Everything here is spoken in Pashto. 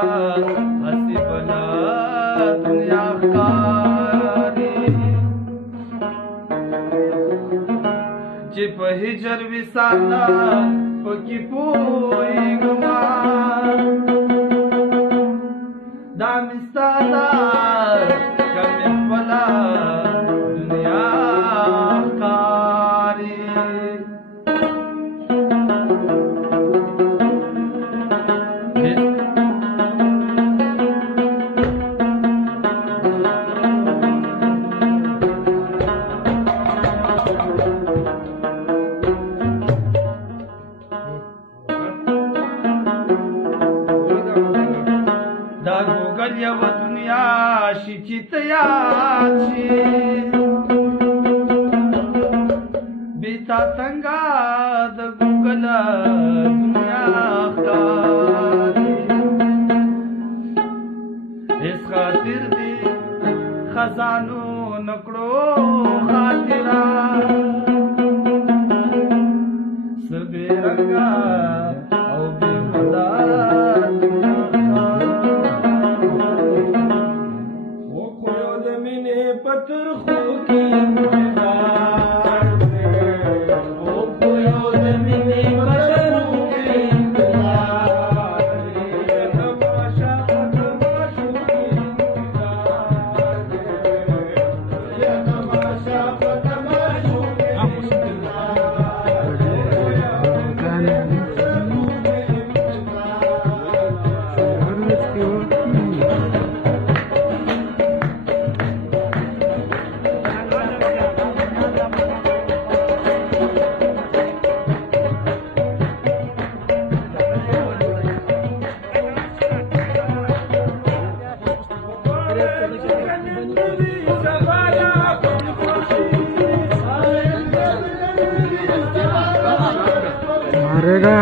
हसी बना दुनिया कारी जे په هجر وساله پکې پوهېږم دا مې ستا ده که مې خپله دنیا ښکاري دا ګوګل یوه دنیا شي چې ته یاد شي بې تا څنګه د ګوګل دنیا ښکاري هېڅ خاطر دې خزانو نه کړو خاطره څه بې رنګه او بې خودا पत्थर खो की इंतजार ओ खोयो ज़मीने बशरों के इंतजार तमाशा तमाशों के इंतजार ये तमाशा तमाशों के मारेगा